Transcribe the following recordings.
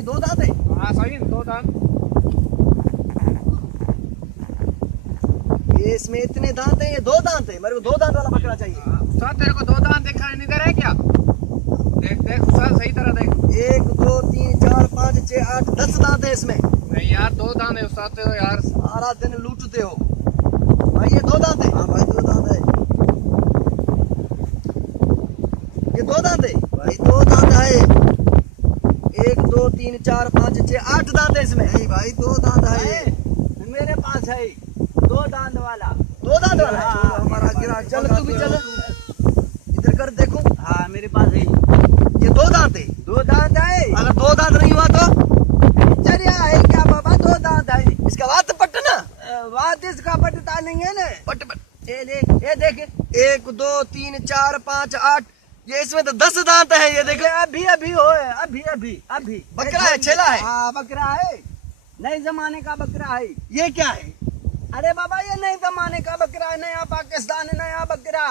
भाई दो दांत है। हाँ सही है, दो दांत। ये इसमें इतने दांत है, ये दो दांत है। मेरे को दो दांत वाला बकरा चाहिए। उस्ताद तेरे को दो दांत दिखाई नहीं दे रहे क्या? देख देख उस्ताद, सही तरह देख। 1 2 3 4 5 6 8 10 दांत है इसमें। नहीं यार, दो दांत है उस्ताद तो यार। सारा दिन लूटते हो भाई। ये दो दांत है। हाँ भाई दो दांत है। ये दो दांत है भाई, दो दांत है। 1 2 3 4 5 6 8 दांत है इसमें। नहीं भाई दो दांत है। मेरे पास है दो दांत वाला। दो दांत वाला है। हाँ, हमारा गिरा। चल तू भी चल, इधर कर देखो। हाँ मेरे पास है ये दो दांत है। दो दांत है। अगर दो दांत नहीं हुआ तो चरिया है क्या बाबा? दो दांत है। इसका बात पट ना। बात इसका पटता नहीं है ना। पट पट। ये देख 1 2 3 4 5 8, ये इसमें तो 10 दांत है। ये देखो अभी अभी हो अभी बकरा है, छेला है। हाँ बकरा है, नए जमाने का बकरा है। ये क्या है? अरे बाबा ये नए जमाने का बकरा है, नया पाकिस्तान, नया बकरा।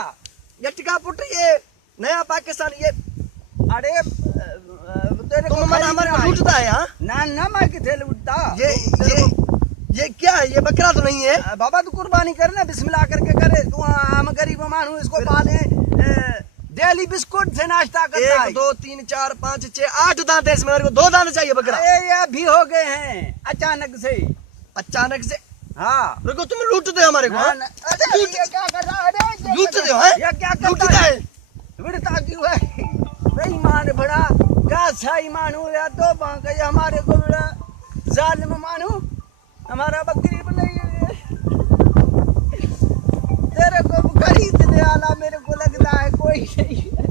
ये टिका पुट, ये नया पाकिस्तान। ये अरे तेरे तुम मन हमारे को लूटता है। हाँ ना ना मैं किथे लूटता। ये क्या है? ये बकरा तो नहीं है बाबा तू कुर्बानी करे ना, बिस्मिल्लाह करके करे तू। हम गरीब मानू, इसको पाले डेली बिस्कुट से नाश्ता करता है। 1 2 3 4 5 6 8 दांत है इसमें। मेरे को दो दांत चाहिए बकरा। ये अभी हो गए हैं अचानक से। अचानक से? हाँ रुको, तुम लूटते हो हमारे को। हाँ? अरे ये क्या कर रहा है? अरे लूटते हो? हैं? ये क्या लूटता करता है। विड़ता क्यों है? बेईमान बड़ा क्या सही मानू या तो बांका, ये हमारे को बड़ा जालिम मानू। हमारा बकरी नहीं है, तेरे को खरीदने वाला मेरे को लगता है कोई नहीं है।